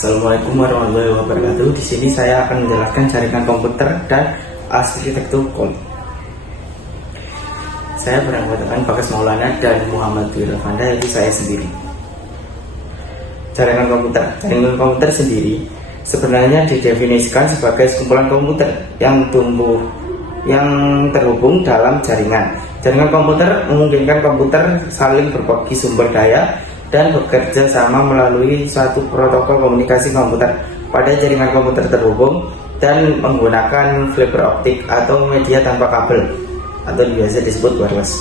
Assalamualaikum warahmatullahi wabarakatuh. Di sini saya akan menjelaskan jaringan komputer dan arsitektur kode. Saya beranggotakan Bagas Maulana dan Muhammad Wirafanda, yaitu saya sendiri. Jaringan komputer sendiri sebenarnya didefinisikan sebagai sekumpulan komputer yang terhubung dalam jaringan. Jaringan komputer memungkinkan komputer saling berbagi sumber daya dan bekerja sama melalui suatu protokol komunikasi komputer. Pada jaringan komputer terhubung dan menggunakan fiber optik atau media tanpa kabel atau biasa disebut wireless.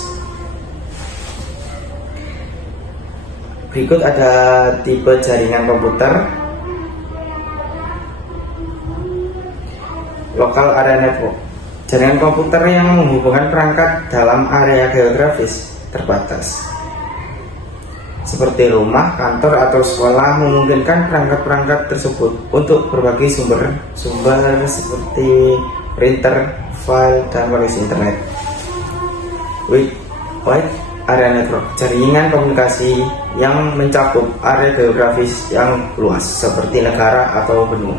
Berikut ada tipe jaringan komputer. Local area network, jaringan komputer yang menghubungkan perangkat dalam area geografis terbatas seperti rumah, kantor, atau sekolah, memungkinkan perangkat-perangkat tersebut untuk berbagi sumber seperti printer, file, dan koneksi internet. Wide area network, jaringan komunikasi yang mencakup area geografis yang luas seperti negara atau benua.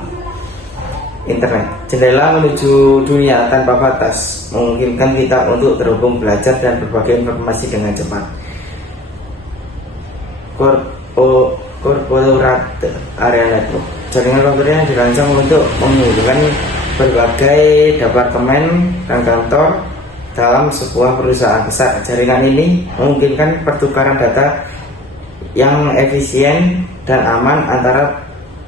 Internet, jendela menuju dunia tanpa batas, memungkinkan kita untuk terhubung, belajar, dan berbagi informasi dengan cepat. Corporate area network, jaringan komputer yang dirancang untuk menghubungkan berbagai departemen dan kantor dalam sebuah perusahaan besar. Jaringan ini memungkinkan pertukaran data yang efisien dan aman antara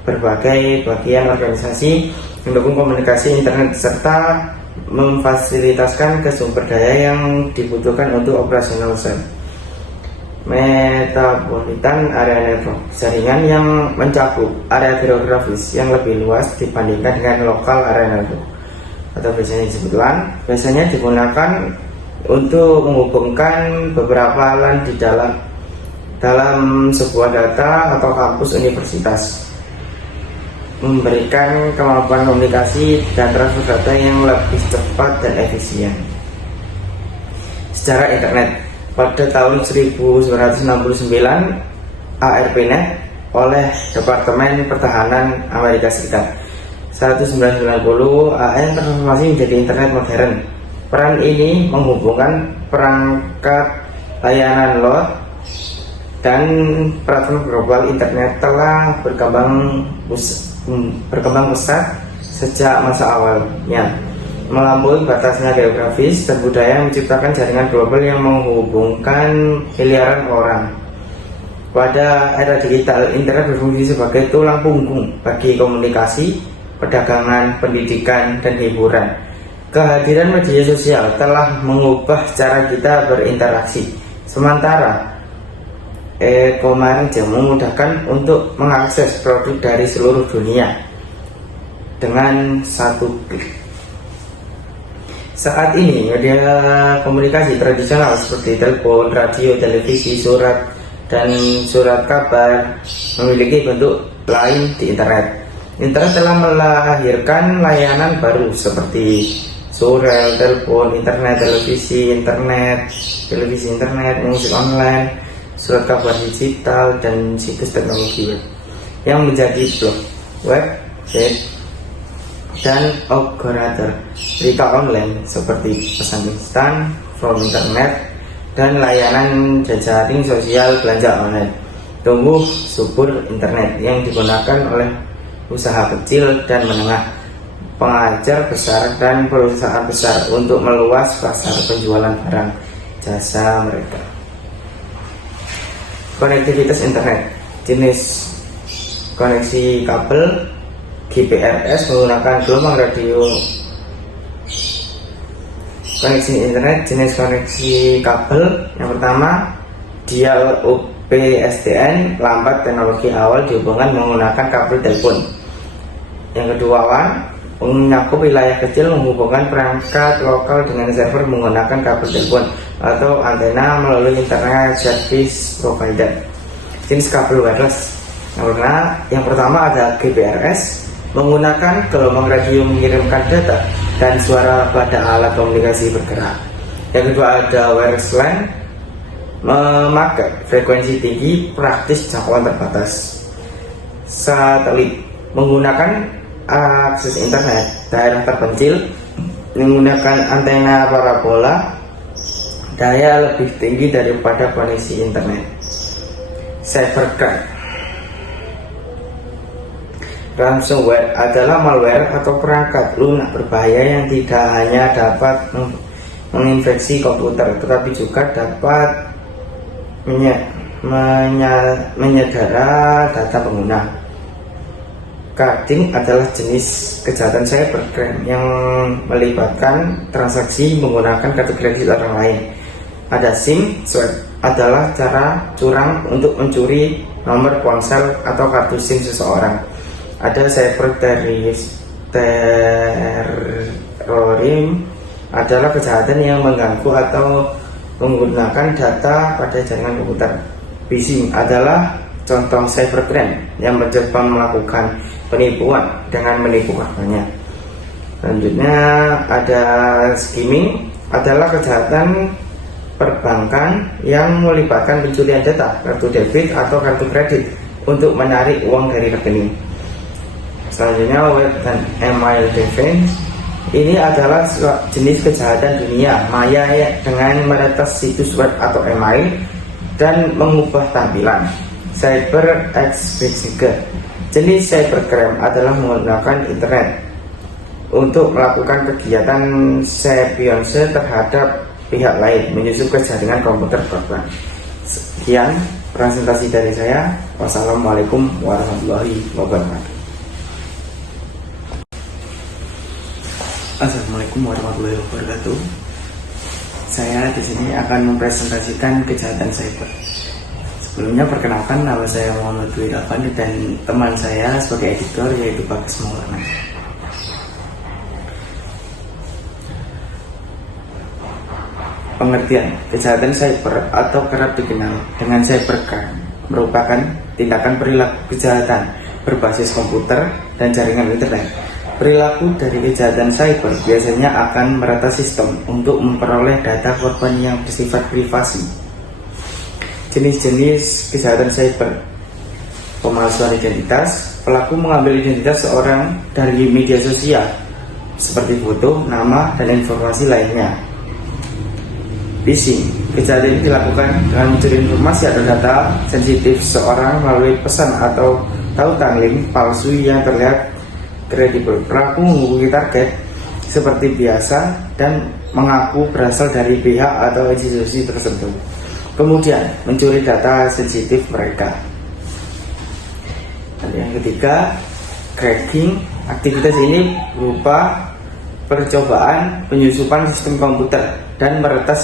berbagai bagian organisasi, mendukung komunikasi internet, serta memfasilitaskan sumber daya yang dibutuhkan untuk operasional sel. Metropolitan area network, jaringan yang mencakup area geografis yang lebih luas dibandingkan dengan lokal area network atau biasanya disebut LAN. Biasanya digunakan untuk menghubungkan beberapa LAN di dalam sebuah data atau kampus universitas, memberikan kemampuan komunikasi dan transfer data yang lebih cepat dan efisien. Sejarah internet, pada tahun 1969 ARPANET oleh Departemen Pertahanan Amerika Serikat. 1990 AN transformasi menjadi internet modern. Peran ini menghubungkan perangkat layanan load dan platform global internet telah berkembang pesat sejak masa awalnya, melampaui batasnya geografis dan budaya, menciptakan jaringan global yang menghubungkan miliaran orang. Pada era digital, internet berfungsi sebagai tulang punggung bagi komunikasi, perdagangan, pendidikan, dan hiburan. Kehadiran media sosial telah mengubah cara kita berinteraksi, sementara e-commerce memudahkan untuk mengakses produk dari seluruh dunia dengan satu klik. Saat ini media komunikasi tradisional seperti telepon, radio, televisi, surat, dan surat kabar memiliki bentuk lain di internet. Internet telah melahirkan layanan baru seperti surel, telepon, internet, televisi internet, musik online, surat kabar digital, dan situs teknologi web yang menjadi blog, website, dan aggregator berita online seperti pesan instan, from internet, dan layanan jejaring sosial belanja online. Tumbuh subur internet yang digunakan oleh usaha kecil dan menengah, pengajar besar, dan perusahaan besar untuk meluas pasar penjualan barang jasa mereka. Konektivitas internet, jenis koneksi kabel GPRS menggunakan gelombang radio. Koneksi internet jenis koneksi kabel yang pertama dial-up SDN, lambat teknologi awal dihubungkan menggunakan kabel telepon. Yang kedua WAN, mencakup wilayah kecil menghubungkan perangkat lokal dengan server menggunakan kabel telepon atau antena melalui internet service provider. Jenis kabel wireless, yang pertama ada GPRS, menggunakan gelombang radio mengirimkan data dan suara pada alat komunikasi bergerak. Yang kedua ada wireless LAN, memakai frekuensi tinggi, praktis, jangkauan terbatas. satelit menggunakan akses internet daerah terpencil menggunakan antena parabola daya lebih tinggi daripada koneksi internet. Cybercrime. Ransomware adalah malware atau perangkat lunak berbahaya yang tidak hanya dapat menginfeksi komputer, tetapi juga dapat menyedara data pengguna. Carding adalah jenis kejahatan cybercrime yang melibatkan transaksi menggunakan kartu kredit orang lain. Ada SIM swipe adalah cara curang untuk mencuri nomor ponsel atau kartu SIM seseorang. Ada cyber terrorism adalah kejahatan yang mengganggu atau menggunakan data pada jaringan komputer. Phishing adalah contoh cybercrime yang mencoba melakukan penipuan dengan menipu korbannya. Selanjutnya ada skimming adalah kejahatan perbankan yang melibatkan pencurian data kartu debit atau kartu kredit untuk menarik uang dari rekening. Selanjutnya web dan email defense. Ini adalah jenis kejahatan dunia maya dengan meretas situs web atau email dan mengubah tampilan. Cyber extortion. Jenis cybercrime adalah menggunakan internet untuk melakukan kegiatan espionase terhadap pihak lain menyusup ke jaringan komputer korban. Sekian presentasi dari saya. Wassalamualaikum warahmatullahi wabarakatuh. Assalamualaikum warahmatullahi wabarakatuh. Saya di sini akan mempresentasikan kejahatan cyber. Sebelumnya perkenalkan, nama saya Muhammad Dwi Afandi dan teman saya sebagai editor yaitu Bagas Maulana. Pengertian kejahatan cyber atau kerap dikenal dengan cybercrime merupakan tindakan perilaku kejahatan berbasis komputer dan jaringan internet. Perilaku dari kejahatan cyber biasanya akan meretas sistem untuk memperoleh data korban yang bersifat privasi. Jenis-jenis kejahatan cyber: pemalsuan identitas. Pelaku mengambil identitas seorang dari media sosial seperti foto, nama, dan informasi lainnya. Phishing. Kejahatan ini dilakukan dengan mencuri informasi atau data sensitif seseorang melalui pesan atau tautan link palsu yang terlihat kredibel. Pelaku menghubungi target seperti biasa dan mengaku berasal dari pihak atau institusi tertentu, kemudian mencuri data sensitif mereka. Dan yang ketiga, cracking. Aktivitas ini berupa percobaan penyusupan sistem komputer dan meretas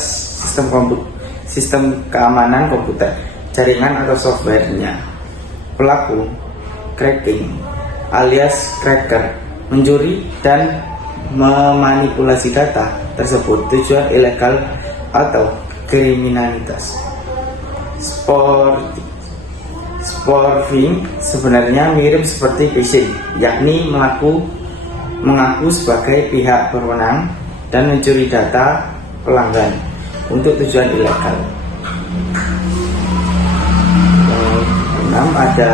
sistem keamanan komputer, jaringan atau softwarenya. Pelaku cracking alias cracker mencuri dan memanipulasi data tersebut tujuan ilegal atau kriminalitas. Spoofing sebenarnya mirip seperti phishing, yakni mengaku sebagai pihak berwenang dan mencuri data pelanggan untuk tujuan ilegal. Yang 6 ada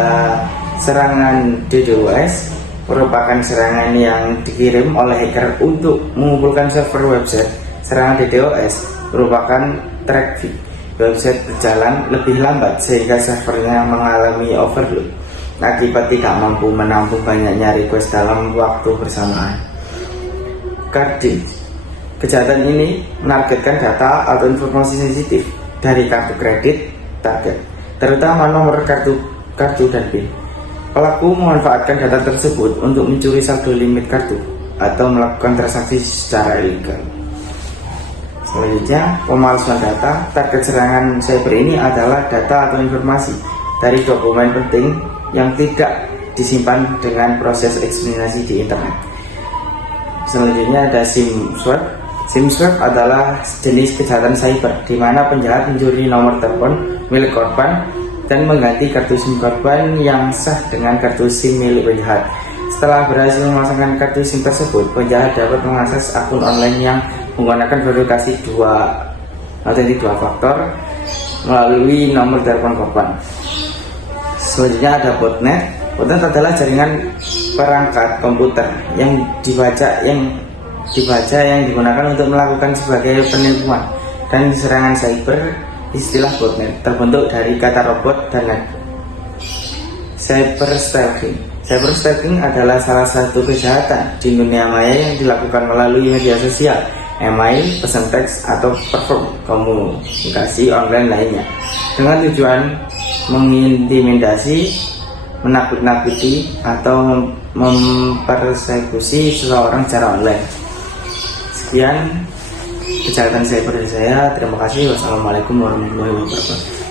serangan DDoS, merupakan serangan yang dikirim oleh hacker untuk mengumpulkan server website. Serangan DDoS merupakan traffic website berjalan lebih lambat sehingga servernya mengalami overload akibat tidak mampu menampung banyaknya request dalam waktu bersamaan. Carding. Kejahatan ini menargetkan data atau informasi sensitif dari kartu kredit target, terutama nomor kartu dan PIN. Pelaku memanfaatkan data tersebut untuk mencuri saldo limit kartu atau melakukan transaksi secara ilegal. Selanjutnya, pemalsuan data. Target serangan cyber ini adalah data atau informasi dari dokumen penting yang tidak disimpan dengan proses eksaminasi di internet. Selanjutnya ada SIM swap. SIM swap adalah jenis kejahatan cyber di mana penjahat mencuri nomor telepon milik korban dan mengganti kartu SIM korban yang sah dengan kartu SIM milik penjahat. Setelah berhasil memasangkan kartu SIM tersebut, penjahat dapat mengakses akun online yang menggunakan verifikasi dua faktor melalui nomor telepon korban. Selanjutnya ada botnet. Botnet adalah jaringan perangkat komputer yang dibaca yang digunakan untuk melakukan sebagai penipuan dan serangan cyber. Istilah botnet terbentuk dari kata robot dan net. Cyberstalking adalah salah satu kejahatan di dunia maya yang dilakukan melalui media sosial, email, pesan teks, atau platform komunikasi online lainnya dengan tujuan mengintimidasi, menakut-nakuti, atau mempersekusi seseorang secara online. Sekian kejahatan cyber dari saya. Terima kasih. Wassalamualaikum warahmatullahi wabarakatuh.